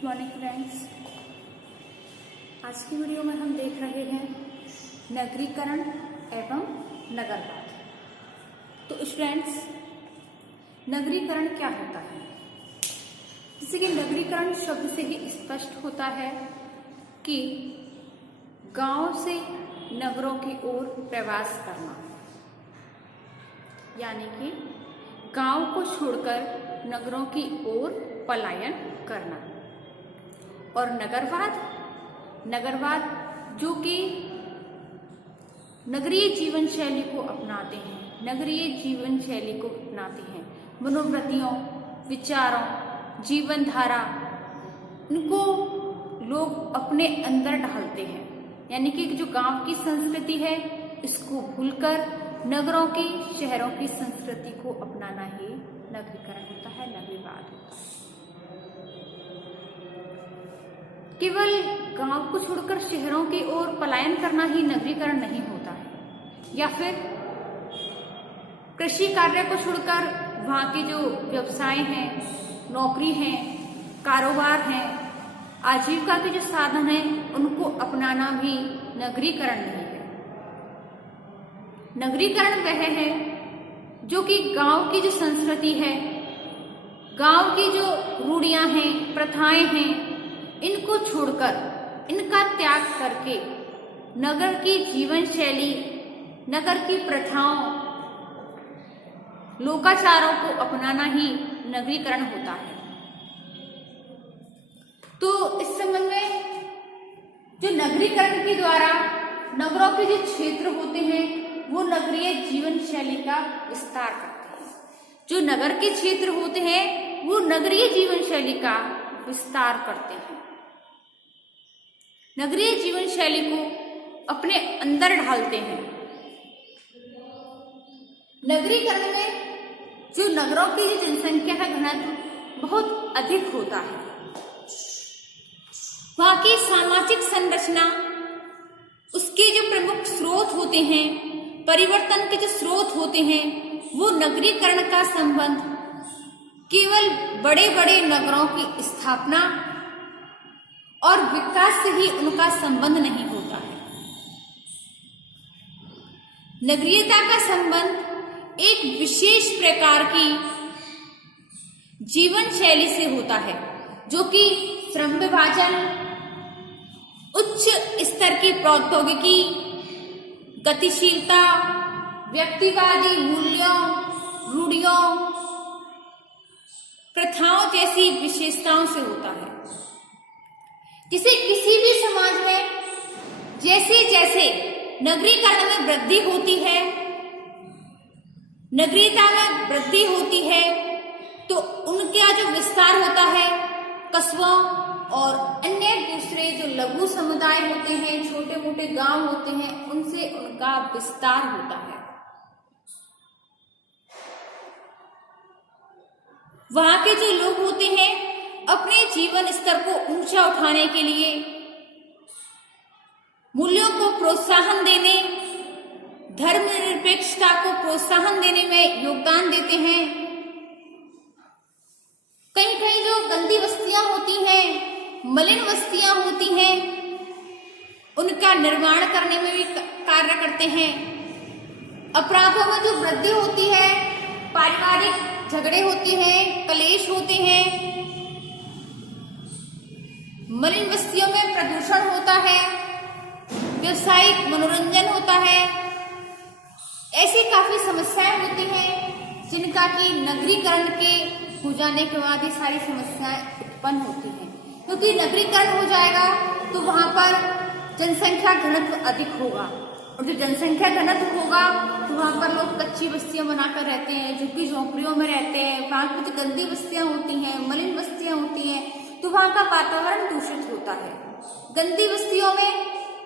Good morning friends. आज की video में हम देख रहे हैं नगरीकरण एवं नगरवाद। तो स्टूडेंट्स, नगरीकरण क्या होता है? जैसे कि नगरीकरण शब्द से ही स्पष्ट होता है कि गांव से नगरों की ओर प्रवास करना, यानी कि गांव को छोड़कर नगरों की ओर पलायन करना। और नगरवाद जो कि नगरीय जीवन शैली को अपनाते हैं, मनोवृत्तियों, विचारों, जीवन धारा, इनको लोग अपने अंदर ढालते हैं। यानी कि जो गांव की संस्कृति है इसको भूलकर नगरों की, शहरों की संस्कृति को अपनाना ही नगरीकरण होता है, नगरीवाद होता है। केवल गांव को छोड़कर शहरों की ओर पलायन करना ही नगरीकरण नहीं होता है, या फिर कृषि कार्य को छोड़कर वहां के जो व्यवसाय हैं, नौकरी हैं, कारोबार हैं, आजीविका के जो साधन हैं, उनको अपनाना भी नगरीकरण नहीं है। नगरीकरण वह है जो कि गांव की जो संस्कृति है, गांव की जो रूढ़ियां हैं, प्रथाएं हैं, इनको छोड़कर, इनका त्याग करके नगर की जीवन शैली, नगर की प्रथाओं, लोकाचारों को अपनाना ही नगरीकरण होता है। तो इस संबंध में जो नगरीकरण के द्वारा नगरों के जो क्षेत्र होते हैं वो नगरीय जीवन शैली का विस्तार करते हैं। जो नगर के क्षेत्र होते हैं वो नगरीय जीवन शैली का विस्तार करते हैं, नगरीय जीवन शैली को अपने अंदर ढालते हैं। नगरीकरण में जो नगरों की जो जनसंख्या का घनत्व बहुत अधिक होता है, वहां की सामाजिक संरचना, उसके जो प्रमुख स्रोत होते हैं, परिवर्तन के जो स्रोत होते हैं, वो नगरीकरण का संबंध केवल बड़े बड़े नगरों की स्थापना और विकास से ही उनका संबंध नहीं होता है। नगरीयता का संबंध एक विशेष प्रकार की जीवन शैली से होता है, जो कि श्रम विभाजन, उच्च स्तर की प्रौद्योगिकी, गतिशीलता, व्यक्तिवादी मूल्यों, रूढ़ियों, प्रथाओं जैसी विशेषताओं से होता है। जिसे किसी भी समाज में जैसे जैसे नगरीकरण में वृद्धि होती है, नगरीयता में वृद्धि होती है, तो उनका जो विस्तार होता है, कस्बों और अन्य दूसरे जो लघु समुदाय होते हैं, छोटे मोटे गांव होते हैं, उनसे उनका विस्तार होता है। वहां के जो लोग होते हैं अपने जीवन स्तर को ऊंचा उठाने के लिए, मूल्यों को प्रोत्साहन देने, धर्मनिरपेक्षता को प्रोत्साहन देने में योगदान देते हैं। कहीं कहीं जो गंदी बस्तियां होती हैं, मलिन बस्तियां होती हैं, उनका निर्माण करने में भी कार्य करते हैं। अपराधों में जो वृद्धि होती है, पारिवारिक झगड़े होते हैं, कलेश होते हैं, मलिन बस्तियों में प्रदूषण होता है, व्यवसायिक मनोरंजन होता है, ऐसी काफी समस्याएं होती हैं जिनका कि नगरीकरण के हो जाने के बाद ये सारी समस्याएं उत्पन्न होती हैं। क्योंकि नगरीकरण हो जाएगा तो वहां पर जनसंख्या घनत्व अधिक होगा, और जो जनसंख्या घनत्व होगा तो वहां पर लोग कच्ची बस्तियां बनाकर रहते हैं, झुग्गी झोंपड़ियों में रहते हैं। वहां की जो गंदी बस्तियां होती हैं, मलिन बस्तियां होती हैं, तो वहां का वातावरण दूषित होता है। गंदी बस्तियों में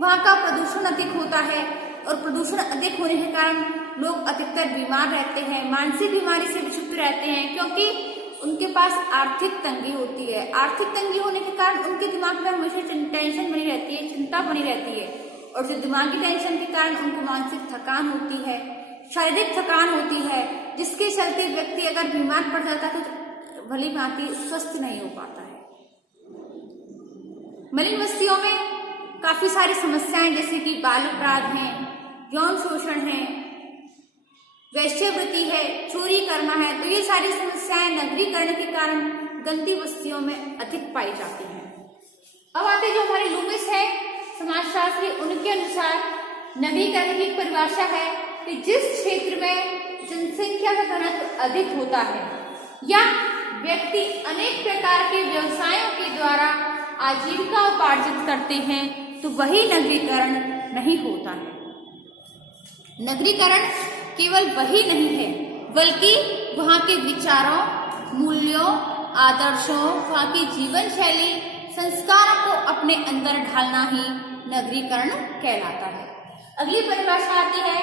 वहां का प्रदूषण अधिक होता है, और प्रदूषण अधिक होने के कारण लोग अधिकतर बीमार रहते हैं, मानसिक बीमारी से विक्षुब्ध रहते हैं, क्योंकि उनके पास आर्थिक तंगी होती है। आर्थिक तंगी होने के कारण उनके दिमाग में हमेशा टेंशन बनी रहती है, चिंता बनी रहती है, और जो दिमागी टेंशन के कारण उनको मानसिक थकान होती है, शारीरिक थकान होती है, जिसके चलते व्यक्ति अगर बीमार पड़ जाता है तो भली भांति स्वस्थ नहीं हो पाता है। मलिन बस्तियों में काफी सारी समस्याएं जैसे कि बाल अपराध हैं, यौन शोषण है, वैश्यवृत्ति है, चोरी करना है, तो ये सारी समस्याएं नगरीकरण के कारण गंदी बस्तियों में अधिक पाई जाती हैं। अब आते जो हमारे लुईस है समाजशास्त्री, उनके अनुसार नगरीकरण की परिभाषा है कि जिस क्षेत्र में जनसंख्या का घनत्व अधिक होता है या व्यक्ति अनेक प्रकार के व्यवसायों के द्वारा आजीविका उपार्जित करते हैं तो वही नगरीकरण नहीं होता है। नगरीकरण केवल वही नहीं है बल्कि वहाँ के विचारों, मूल्यों, आदर्शों, वहाँ की जीवन शैली, संस्कारों को अपने अंदर ढालना ही नगरीकरण कहलाता है। अगली परिभाषा आती है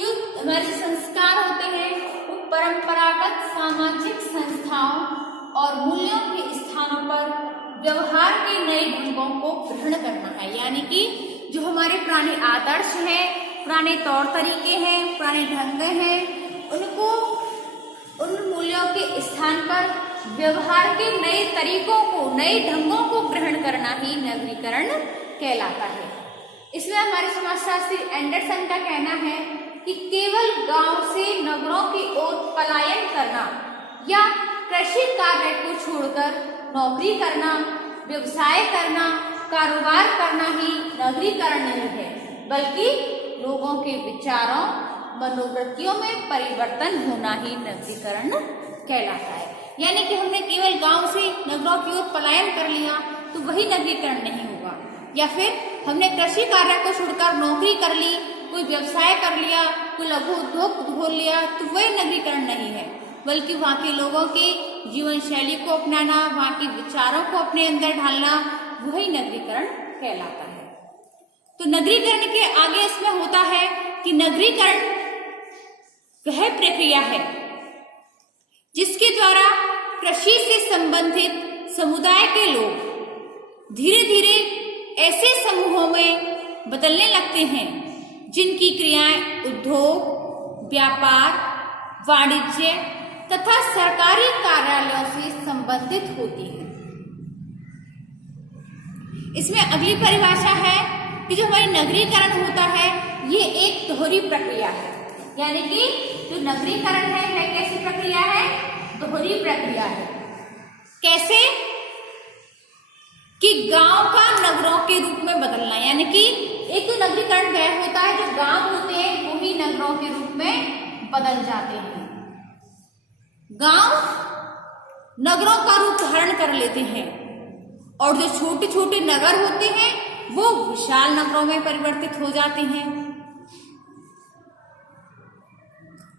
जो हमारे संस्कार होते हैं वो परंपरागत सामाजिक संस्थाओं और मूल्यों के स्थानों पर व्यवहार के नए ढंगों को ग्रहण करना है। यानी कि जो हमारे पुराने आदर्श हैं, पुराने तौर तरीके हैं, पुराने ढंग हैं, उनको उन मूल्यों के स्थान पर व्यवहार के नए तरीकों को, नए ढंगों को ग्रहण करना ही नगरीकरण कहलाता है। इसमें हमारे समाजशास्त्री एंडरसन का कहना है कि केवल गांव से नगरों की ओर पलायन करना या कृषि कार्य को छोड़कर नौकरी करना, व्यवसाय करना, कारोबार करना ही नगरीकरण नहीं है, बल्कि लोगों के विचारों, मनोवृत्तियों में परिवर्तन होना ही नगरीकरण कहलाता है। यानी कि हमने केवल गांव से नगरों की ओर पलायन कर लिया तो वही नगरीकरण नहीं होगा, या फिर हमने कृषि कार्य को छोड़कर नौकरी कर ली, कोई व्यवसाय कर लिया, कोई लघु उद्योग खोल लिया तो वही नगरीकरण नहीं है, बल्कि वहाँ के लोगों के जीवन शैली को अपनाना, वहाँ के विचारों को अपने अंदर ढालना, वही नगरीकरण कहलाता है। तो नगरीकरण के आगे इसमें होता है कि नगरीकरण वह प्रक्रिया है जिसके द्वारा कृषि से संबंधित समुदाय के लोग धीरे धीरे ऐसे समूहों में बदलने लगते हैं जिनकी क्रियाएं उद्योग, व्यापार, वाणिज्य तथा सरकारी कार्यालयों से संबंधित होती हैं। इसमें अगली परिभाषा है कि जो हमारी नगरीकरण होता है ये एक दोहरी प्रक्रिया है। यानी कि जो नगरीकरण है वह कैसी प्रक्रिया है? दोहरी प्रक्रिया है। कैसे? कि गांव का नगरों के रूप में बदलना, यानी कि एक तो नगरीकरण वह होता है जो गांव होते हैं वो ही नगरों के रूप में बदल जाते हैं। गांव नगरों का रूप धारण कर लेते हैं और जो छोटे छोटे नगर होते हैं वो विशाल नगरों में परिवर्तित हो जाते हैं।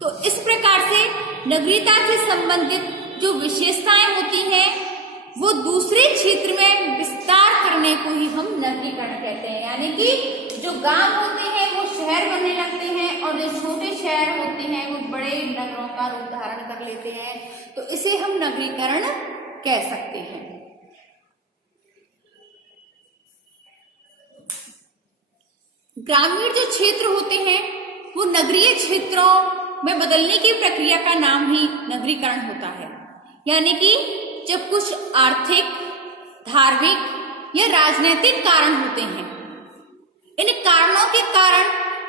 तो इस प्रकार से नगरीयता से संबंधित जो विशेषताएं होती हैं वो दूसरे क्षेत्र में विस्तार करने को ही हम नगरीकरण कहते हैं। यानी कि जो गांव होते हैं वो शहर बनने लगते हैं और जो छोटे शहर होते हैं वो बड़े नगरों का रूप धारण कर लेते हैं, तो इसे हम नगरीकरण कह सकते हैं। ग्रामीण जो क्षेत्र होते हैं वो नगरीय क्षेत्रों में बदलने की प्रक्रिया का नाम ही नगरीकरण होता है। यानी कि जब कुछ आर्थिक, धार्मिक या राजनीतिक कारण होते हैं, इन कारणों के कारण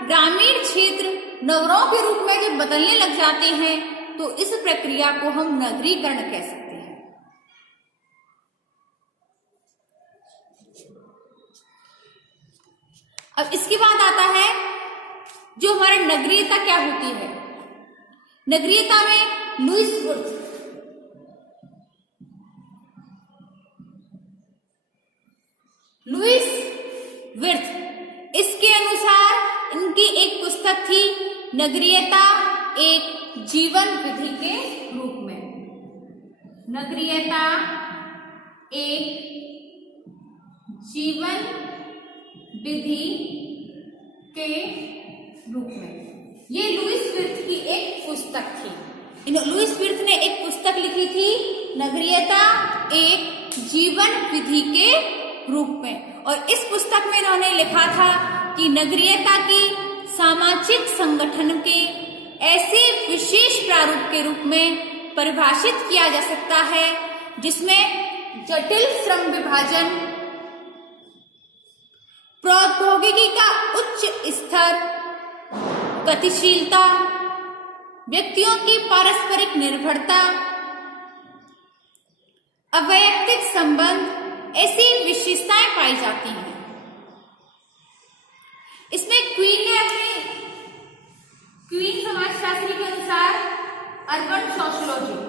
ग्रामीण क्षेत्र नगरों के रूप में जब बदलने लग जाते हैं तो इस प्रक्रिया को हम नगरीकरण कह सकते हैं। अब इसके बाद आता है जो हमारी नगरीयता क्या होती है। नगरीयता में लुईस विर्थ इसके अनुसार इनकी एक पुस्तक थी नगरीयता एक जीवन विधि के रूप में। नगरीयता एक जीवन विधि के रूप में, ये लुईस विर्थ की एक पुस्तक थी। लुईस विर्थ ने एक पुस्तक लिखी थी नगरीयता एक जीवन विधि के रूप में, और इस पुस्तक में इन्होंने लिखा था कि नगरीयता की सामाजिक संगठन के ऐसे विशेष प्रारूप के रूप में परिभाषित किया जा सकता है जिसमें जटिल श्रम विभाजन, प्रौद्योगिकी का उच्च स्तर, गतिशीलता, व्यक्तियों की पारस्परिक निर्भरता, अवैयक्तिक संबंध, ऐसी विशेषताएं पाई जाती हैं। इसमें क्वीन समाजशास्त्री के अनुसार अर्बन सोशियोलॉजी,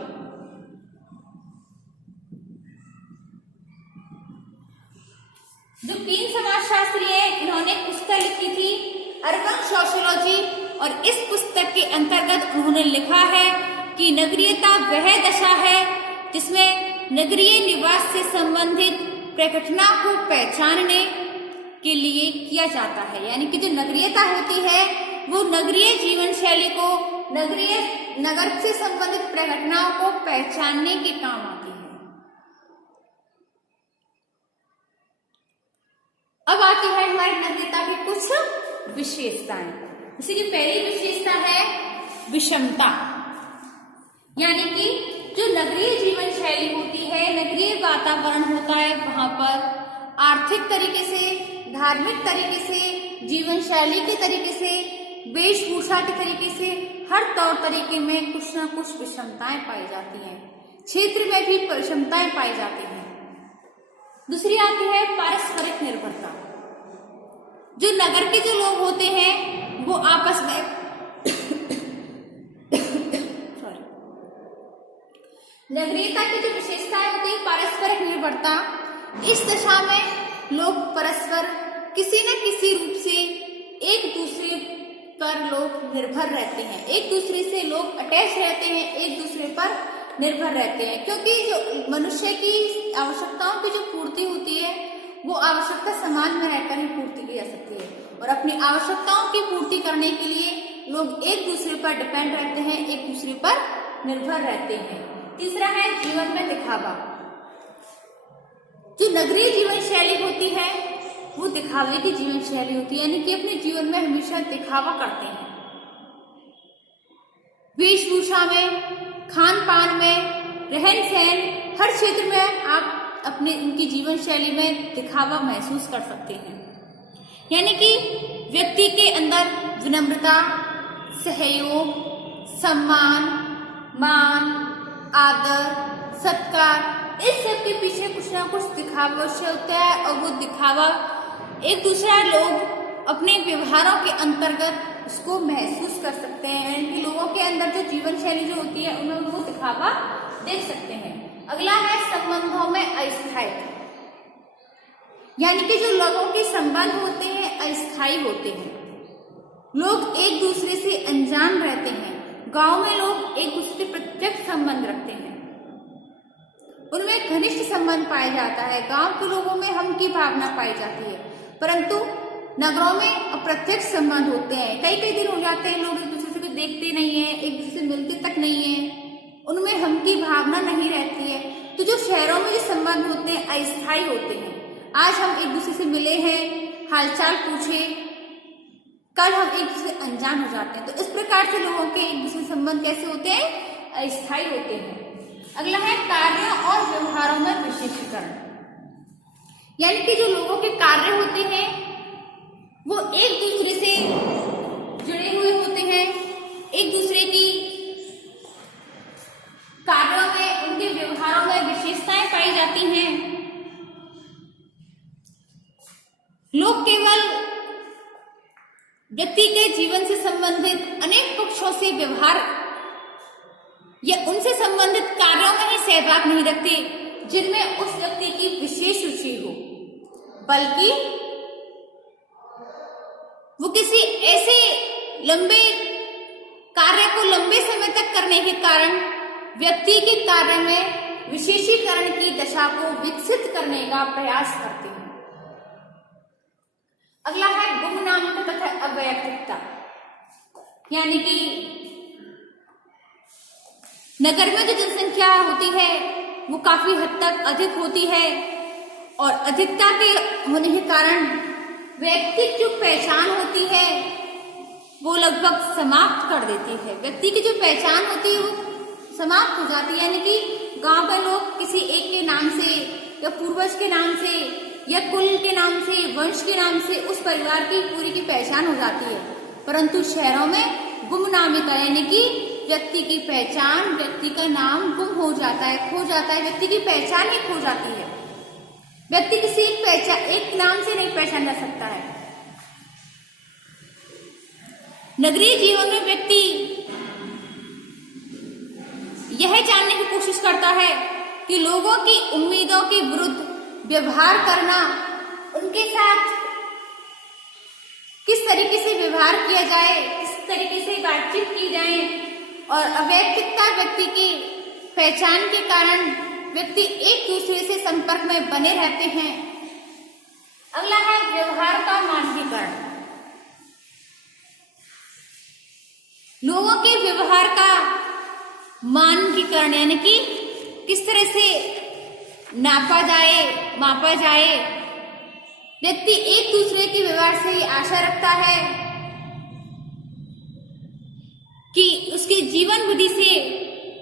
जो क्वीन समाजशास्त्री है, इन्होंने पुस्तक लिखी थी अर्बन सोशियोलॉजी, और इस पुस्तक के अंतर्गत उन्होंने लिखा है कि नगरीयता वह दशा है जिसमें नगरीय निवास से संबंधित प्रघटना को पहचानने के लिए किया जाता है। यानी कि जो नगरीयता होती है वो नगरीय जीवन शैली को, नगर से संबंधित प्रघटनाओं को पहचानने के काम आती है। अब आती है हमारी नगरीयता की कुछ विशेषताएं। इसी की पहली विशेषता है विषमता, यानी कि जो नगरीय जीवन शैली होती है, नगरीय वातावरण होता है, वहां पर आर्थिक तरीके से, धार्मिक तरीके से, जीवन शैली के तरीके से, वेशभूषा के तरीके से, हर तौर तरीके में कुछ ना कुछ विषमताएं पाई जाती हैं। क्षेत्र में भी विषमताएं पाई जाती हैं। दूसरी आती है पारस्परिक निर्भरता। जो नगर के जो लोग होते हैं वो आपस में नगरीयता की जो विशेषताएं होती है पारस्परिक निर्भरता, इस दशा में लोग परस्पर किसी न किसी रूप से एक दूसरे पर लोग निर्भर रहते हैं, एक दूसरे से लोग अटैच रहते हैं, एक दूसरे पर निर्भर रहते हैं, क्योंकि जो मनुष्य की आवश्यकताओं की जो पूर्ति होती है वो आवश्यकता समाज में रहकर ही पूर्ति की जा सकती है, और अपनी आवश्यकताओं की पूर्ति करने के लिए लोग एक दूसरे पर डिपेंड रहते हैं, एक दूसरे पर निर्भर रहते हैं। तीसरा है जीवन में दिखावा। जो नगरीय जीवन शैली होती है वो दिखावे की जीवन शैली होती है, यानी कि अपने जीवन में हमेशा दिखावा करते हैं। वेशभूषा में, खान पान में, रहन सहन, हर क्षेत्र में आप अपने इनकी जीवन शैली में दिखावा महसूस कर सकते हैं। यानी कि व्यक्ति के अंदर विनम्रता, सहयोग, सम्मान, मान, आदर, सत्कार, इस सब के पीछे कुछ ना कुछ दिखावा होता है, और वो दिखावा एक दूसरा लोग अपने व्यवहारों के अंतर्गत उसको महसूस कर सकते हैं। यानी लोगों के अंदर जो जीवन शैली जो होती है उनमें वो दिखावा देख सकते हैं। अगला है संबंधों में अस्थायित्व, यानी कि जो लोगों के संबंध होते हैं अस्थायी होते हैं। लोग एक दूसरे से अनजान रहते हैं। गांव में लोग एक दूसरे से प्रत्यक्ष संबंध रखते हैं, उनमें घनिष्ठ संबंध पाया जाता है। गांव के लोगों में हम की भावना पाई जाती है, परंतु नगरों में अप्रत्यक्ष संबंध होते हैं। कई कई दिन हो जाते हैं, लोग एक दूसरे को देखते नहीं है, एक दूसरे से मिलते तक नहीं है, उनमें हम की भावना नहीं रहती है। तो जो शहरों में जो संबंध होते हैं अस्थायी होते हैं। आज हम एक दूसरे से मिले हैं, हालचाल पूछे, कल हम एक दूसरे से अनजान हो जाते हैं। तो इस प्रकार से लोगों के एक दूसरे संबंध कैसे होते हैं? अस्थायी होते हैं। अगला है कार्यों और व्यवहारों में विशेषीकरण, यानी कि जो लोगों के कार्य होते हैं वो एक दूसरे से जुड़े हुए होते हैं, एक दूसरे की कार्यों में, उनके व्यवहारों में विशेषताएं पाई जाती हैं। लोग केवल व्यक्ति के जीवन से संबंधित अनेक पक्षों से व्यवहार या उनसे संबंधित कार्यों में ही सहभाग नहीं रखते जिनमें उस व्यक्ति की विशेष रुचि हो, बल्कि वो किसी ऐसे लंबे कार्य को लंबे समय तक करने के कारण व्यक्ति के कार्य में विशेषीकरण की दशा को विकसित करने का प्रयास करते हैं। अगला है गुमनाम तथा अवैयक्तिकता, यानी कि नगर में जो जनसंख्या होती है वो काफी हद तक अधिक होती है, और अधिकता के होने के कारण व्यक्ति जो पहचान होती है वो लगभग समाप्त कर देती है। व्यक्ति की जो पहचान होती है वो समाप्त हो जाती है, यानी कि गांव के लोग किसी एक के नाम से या पूर्वज के नाम से या कुल के नाम से, वंश के नाम से उस परिवार की पूरी की पहचान हो जाती है। परंतु शहरों में गुमनामिता यानी कि व्यक्ति की पहचान, व्यक्ति का नाम गुम हो जाता है, खो जाता है, व्यक्ति की पहचान ही खो जाती है। व्यक्ति किसी एक नाम से नहीं पहचाना जा सकता है। नगरीय जीवन में व्यक्ति यह जानने की कोशिश करता है कि लोगों की उम्मीदों के विरुद्ध व्यवहार करना, उनके साथ किस तरीके से व्यवहार किया जाए, किस तरीके से बातचीत की जाए, और अवैयक्तिकता व्यक्ति की पहचान के कारण व्यक्ति एक दूसरे से संपर्क में बने रहते हैं। अगला है व्यवहार का मानकीकरण। लोगों के व्यवहार का मानकीकरण यानी कि किस तरह से नापा जाए, मापा जाए। व्यक्ति एक दूसरे के व्यवहार से आशा रखता है कि उसके जीवन विधि से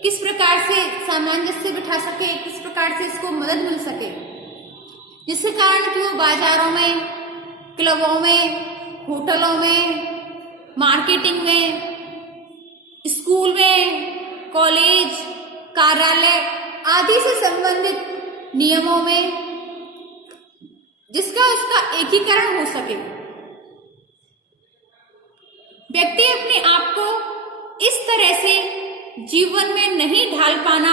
किस प्रकार से सामंजस्य बिठा सके, किस प्रकार से इसको मदद मिल सके, जिसके कारण कि वो बाजारों में, क्लबों में, होटलों में, मार्केटिंग में, स्कूल में, कॉलेज, कार्यालय आदि से संबंधित नियमों में जिसका उसका एकीकरण हो सके। व्यक्ति अपने आप को इस तरह से जीवन में नहीं ढाल पाना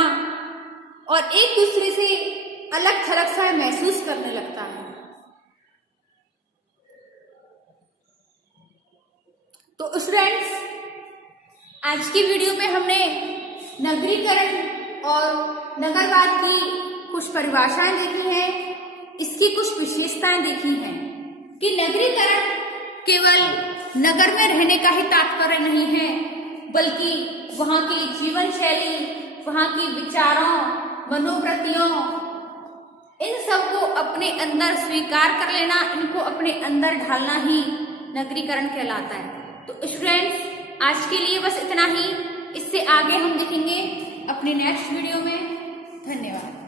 और एक दूसरे से अलग थलग सा महसूस करने लगता है। तो स्टूडेंट्स, आज की वीडियो में हमने नगरीकरण और नगरवाद की कुछ परिभाषाएं देखी हैं, इसकी कुछ विशेषताएं देखी हैं कि नगरीकरण केवल नगर में रहने का ही तात्पर्य नहीं है, बल्कि वहां की जीवन शैली, वहां की विचारों, मनोवृत्तियों, इन सब को अपने अंदर स्वीकार कर लेना, इनको अपने अंदर ढालना ही नगरीकरण कहलाता है। तो स्टूडेंट्स, आज के लिए बस इतना ही। इससे आगे हम देखेंगे अपने नेक्स्ट वीडियो में। धन्यवाद।